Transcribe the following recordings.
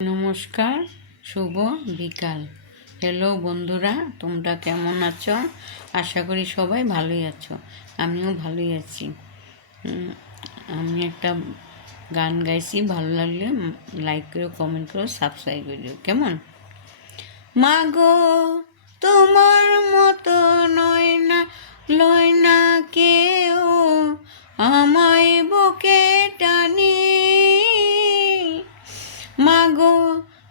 নমস্কার, শুভ বিকাল। হ্যালো বন্ধুরা, তোমরা কেমন আছো? আশা করি সবাই ভালোই আছো। আমিও ভালোই আছি। আমি একটা গান গাইছি, ভালো লাগলে লাইক করো, কমেন্ট করো, সাবস্ক্রাইব করো। কেমন? মাগো তোমার মতো নয় না, লয় না কেউ আমায় বুকে টানি। মাগো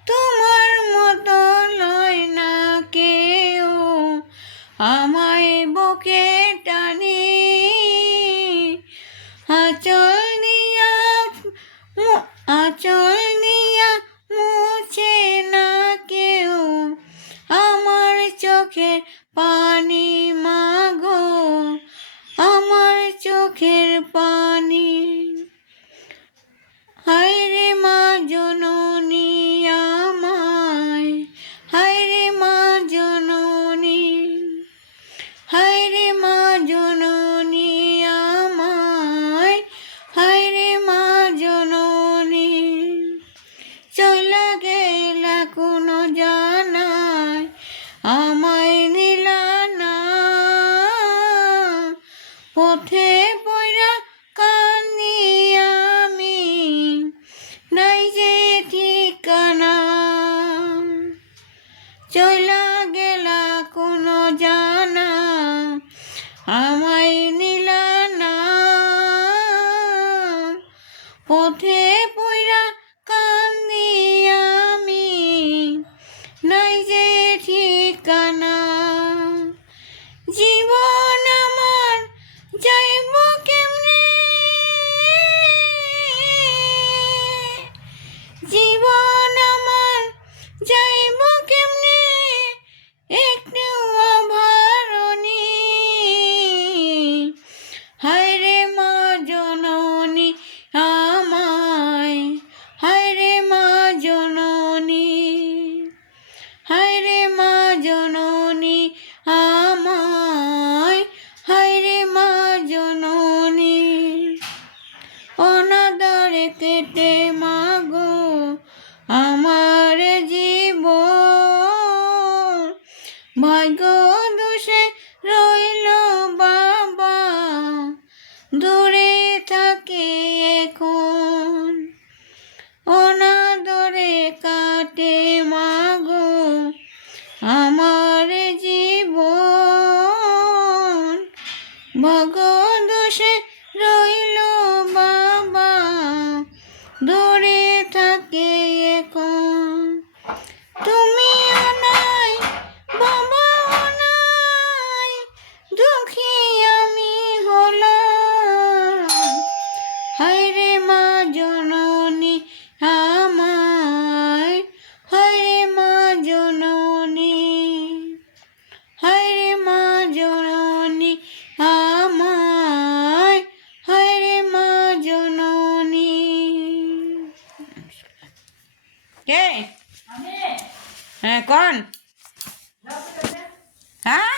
তোমার মতো লয় না কেউ আমায় বুকে টানি। আঁচল দিয়া মুছে না কেউ আমার চোখের পানি। মাগো আমার চোখের পানি। হায়রে মা জননী আমায়, হায়রে মা জননী, হায়রে মা জননী আমায়, হায়রে মা জননী। চলা গেলা কোনো জানায় আমায় নিলা না, পথে পয়রা কান্দি আমি, নাই যে ঠিকানা। চলা গেলা কোনো জানা আমায় নিলা না, পথে পয়রা কান্দি আমি, নাই যে ঠিকানা। জীবন আমার যাইব কেমনে, জীবন আমার যাইব কেমনে, একটু অভারণী। হায়রে মা জননী আমায়, হায়রে মা জননী, হায়রে মা জননী আমায়, হায়রে মা জননী। অনাদরে কেটে মাগো আমার জীবন, ভাগ্য দোষে রইল বাবা দূরে থাকে এখন। অনাদরে কাটে মাগো আমার জীবন, ভাগ্য দোষে রইল বাবা দূরে থাকে এখন। তুমিও নাই বাবাও নাই, দুঃখী আমি হলাম। হায়রে মা জননী আমায়, হায়রে মা জননী, হায়রে মা জননী আমায়, হায়রে মা জননী। কে? হ্যাঁ, কোন? হ্যাঁ?